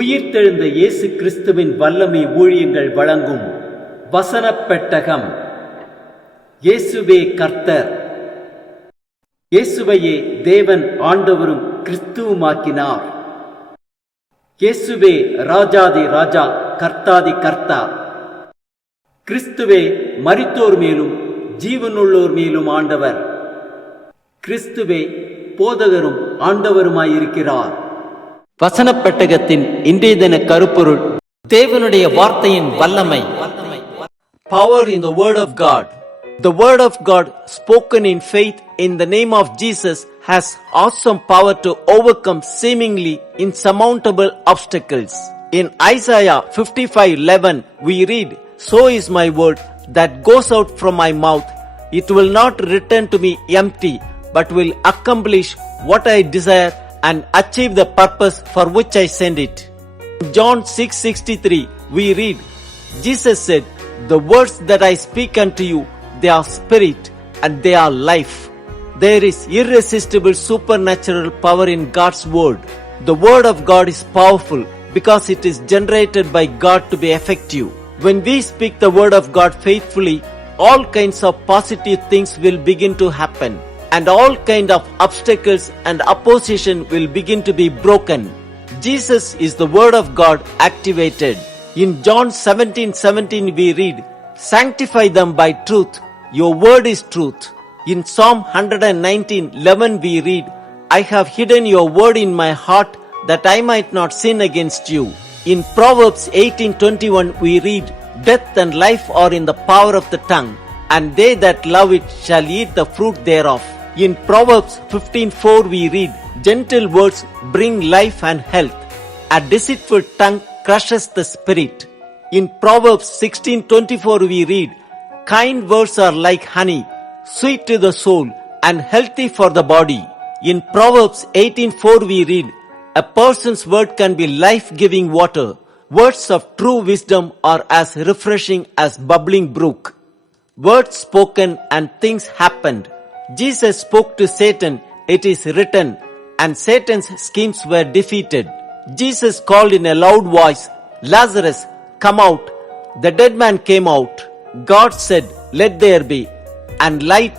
உயிர்த்தெழுந்த இயேசு கிறிஸ்துவின் வல்லமை ஊழியங்கள் வழங்கும் வசனப் பெட்டகம். இயேசுவே கர்த்தர். இயேசுவையே தேவன் ஆண்டவரும் கிறிஸ்துவுமாக்கினார். இயேசுவே ராஜாதி ராஜா, கர்த்தாதி கர்த்தா. கிறிஸ்துவே மரித்தோர் மேலும் ஜீவனுள்ளோர் மேலும் ஆண்டவர். கிறிஸ்துவே போதகரும் ஆண்டவருமாயிருக்கிறார். வசனப் பெட்டகத்தின் இன்றைய தின கருப்பொருள்: தேவனுடைய வார்த்தையின் வல்லமை. Power in the word of God. The word of God spoken in faith in the name of Jesus has awesome power to overcome seemingly insurmountable obstacles. In Isaiah 55:11 we read, "So is my word that goes out from my mouth. It will not return to me empty, but will accomplish what I desire and achieve the purpose for which I send it." In John 6:63 we read, Jesus said, "The words that I speak unto you, they are spirit and they are life." There is irresistible supernatural power in God's word. The word of God is powerful because it is generated by God to be effective. When we speak the word of God faithfully, all kinds of positive things will begin to happen, and all kind of obstacles and opposition will begin to be broken. Jesus is the word of God activated. In John 17:17 we read, "Sanctify them by truth. Your word is truth." In Psalm 119:11 we read, "I have hidden your word in my heart that I might not sin against you." In Proverbs 18:21 we read, "Death and life are in the power of the tongue, and they that love it shall eat the fruit thereof." In Proverbs 15:4 we read, "Gentle words bring life and health. A deceitful tongue crushes the spirit." In Proverbs 16:24 we read, "Kind words are like honey, sweet to the soul and healthy for the body." In Proverbs 18:4 we read, "A person's word can be life-giving water. Words of true wisdom are as refreshing as bubbling brook." Words spoken and things happened. Jesus spoke to Satan, "It is written," and Satan's schemes were defeated. Jesus called in a loud voice, "Lazarus, come out." The dead man came out. God said, "Let there be," and light,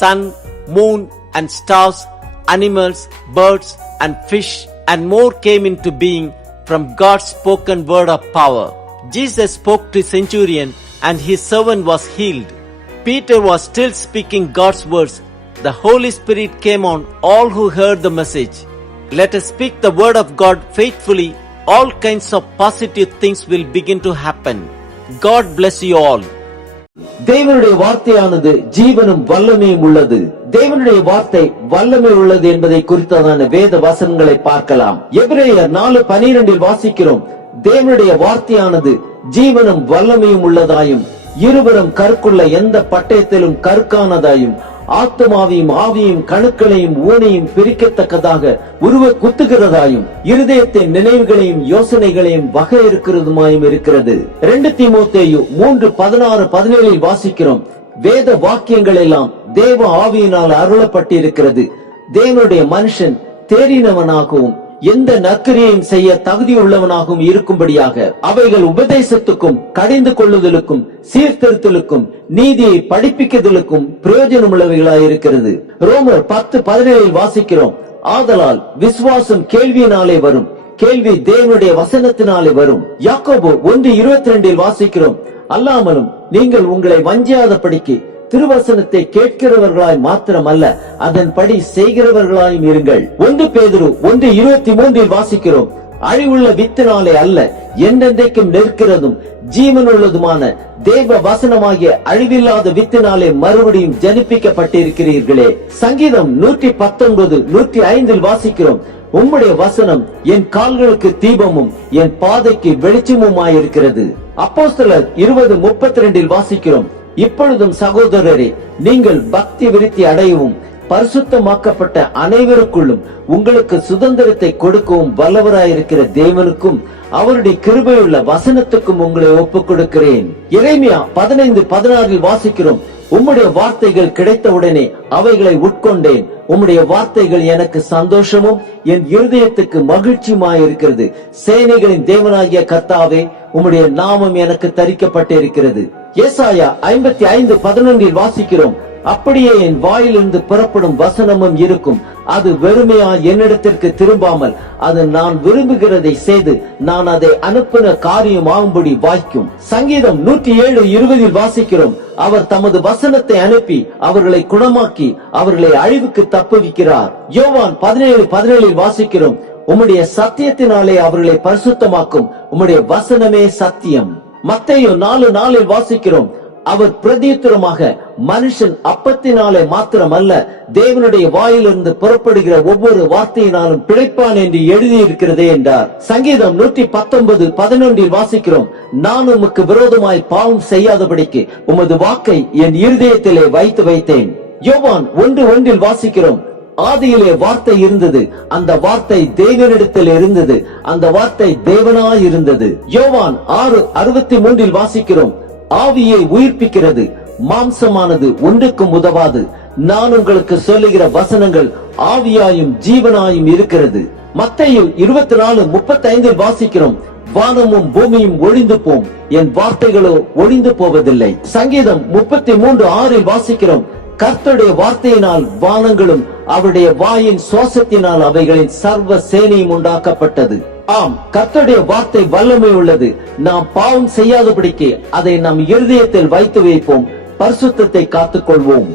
sun, moon, and stars, animals, birds, and fish, and more came into being from God's spoken word of power. Jesus spoke to centurion, and his servant was healed. Peter was still speaking God's words. The Holy Spirit came on all who heard the message. Let us speak the word of God faithfully. All kinds of positive things will begin to happen. God bless you all. தேவனுடைய வார்த்தையானது ஜீவனும் வல்லமையும் உள்ளது. தேவனுடைய வார்த்தை வல்லமை உள்ளது என்பதை குறித்ததான வேத வசனங்களை பார்க்கலாம். எபிரேயர் 4:12 வாசிக்கிறோம், தேவனுடைய வார்த்தையானது ஜீவனும் வல்லமையும் உள்ளதாயும் இருவரும் கற்குள்ள எந்த பட்டயத்திலும் கற்கானதாயும் ஆத்துமாவையும் ஆவியும் கணுக்களையும் ஊனையும் பிரிக்கத்தக்கதாக உருவ குத்துகிறதாயும் இருதயத்தின் நினைவுகளையும் யோசனைகளையும் வகையிருக்கிறதுமாயும் இருக்கிறது. 2 தீமோத்தேயு 3:16-17 வாசிக்கிறோம், வேத வாக்கியங்கள் எல்லாம் தேவ ஆவியினால் அருளப்பட்டிருக்கிறது. தேவனுடைய மனுஷன் தேறினவனாகவும் எந்த நற்கிரியையும் செய்ய தகுதியுள்ளவனாகவும் இருக்கும்படியாக அவைகள் உபதேசத்துக்கும் கடிந்து கொள்ளுதலுக்கும் சீர்திருத்தலுக்கும் நீதியை படிப்பிக்குதலுக்கும் பிரயோஜனமுள்ளவைகளாயிருக்கிறது. ரோமர் 10:17 வாசிக்கிறோம், "ஆதலால் விசுவாசம் கேள்வியினாலே வரும், கேள்வி தேவனுடைய வசனத்தினாலே வரும்." யாக்கோபு 1:22 வாசிக்கிறோம், "அல்லாமலும் நீங்கள் உங்களை வஞ்சியாதபடிக்கு திருவசனத்தை கேட்கிறவர்களாய் மாத்திரமல்ல, அதன்படி செய்கிறவர்களாயும் இருங்கள்." 1 பேதுரு 1:23 வாசிக்கிறோம், "அழிவுள்ள வித்தினாலே அல்ல, என்றென்றைக்கும் நிற்கிறதும் ஜீவனுள்ளதுமான தேவ வசனமாகிய அழிவில்லாத வித்தினாலே மறுபடியும் ஜனிப்பிக்கப்பட்டிருக்கிறீர்களே." சங்கீதம் 119:105 வாசிக்கிறோம், "உம்முடைய வசனம் என் கால்களுக்கு தீபமும் என் பாதைக்கு வெளிச்சமுமாயிருக்கிறது." அப்போஸ்தலர் 20:32 வாசிக்கிறோம், "இப்பொழுதும் சகோதரரே, நீங்கள் பக்தி விருத்தி அடையவும் பரிசுத்தமாக்கப்பட்ட அனைவருக்குள்ளும் உங்களுக்கு சுதந்திரத்தை கொடுக்கவும் வல்லவராயிருக்கிற தேவனுக்கும் அவருடைய கிருபையுள்ள வசனத்துக்கும் உங்களை ஒப்புக் கொடுக்கிறேன்." எரேமியா 15:16 வாசிக்கிறோம், உம்முடைய வார்த்தைகள் கிடைத்தவுடனே அவைகளை உட்கொண்டேன். உம்முடைய வார்த்தைகள் எனக்கு சந்தோஷமும் என் இருதயத்துக்கு மகிழ்ச்சியுமாயிருக்கிறது. சேனைகளின் தேவனாகிய கர்த்தாவே, உம்முடைய நாமம் எனக்கு தரிக்கப்பட்டிருக்கிறது. ஏசாயா 55:11 வாசிக்கிறோம், அப்படியே என் வாயிலிருந்து புறப்படும் வசனமும் இருக்கும். அது வெறுமையா என்னிடத்திற்கு திரும்பாமல் அது நான் விரும்புகிறதை செய்து நான் அதை அனுப்பின காரியமாகும்படி வாய்க்கும். சங்கீதம் 107:20 வாசிக்கிறோம், அவர் தமது வசனத்தை அனுப்பி அவர்களை குணமாக்கி அவர்களை அழிவுக்கு தப்புவிக்கிறார். யோவான் 17:17 வாசிக்கிறோம், உம்முடைய சத்தியத்தினாலே அவர்களை பரிசுத்தமாக்கும், உம்முடைய வசனமே சத்தியம். மத்தேயு 4:4 வாசிக்கிறோம், அவர் பிரதியுத்தரமாக, மனுஷன் அப்பத்தினாலே மாத்திரமல்ல தேவனுடைய வாயிலிருந்து புறப்படுகிற ஒவ்வொரு வார்த்தையினாலும் பிழைப்பான் என்று எழுதியிருக்கிறதே என்றார். சங்கீதம் 119:11 வாசிக்கிறோம், நான் உமக்கு விரோதமாய் பாவம் செய்யாதபடிக்கு உமது வாக்கை என் இருதயத்திலே வைத்து வைத்தேன். யோவான் 1:1 வாசிக்கிறோம், ஆதியிலே வார்த்தை இருந்தது, அந்த வார்த்தை தேவனிடத்தில் இருந்தது, அந்த வார்த்தை தேவனாய் இருந்தது. யோவான் 6:63 வாசிக்கிறோம், ஆவியை உயிர்ப்பிக்கிறது, மாம்சமானது ஒன்றுக்கும் உதவாது. நான் உங்களுக்கு சொல்லுகிற வசனங்கள் ஆவியாயும் ஜீவனாயும் இருக்கிறது. மத்தேயு 24:35 வாசிக்கிறோம், வானமும் பூமியும் ஒழிந்து போம், என் வார்த்தைகளோ ஒழிந்து போவதில்லை. சங்கீதம் 33:6 வாசிக்கிறோம், கர்த்தருடைய வார்த்தையினால் வானங்களும் அவருடைய வாயின் சுவாசத்தினால் அவைகளின் சர்வ சேனையும் உண்டாக்கப்பட்டது. ஆம், கர்த்தருடைய வார்த்தை வல்லமை உள்ளது. நாம் பாவம் செய்யாதபடிக்கு அதை நம் இருதயத்தில் வைத்து வைப்போம், பரிசுத்தத்தை காத்துக்கொள்வோம்.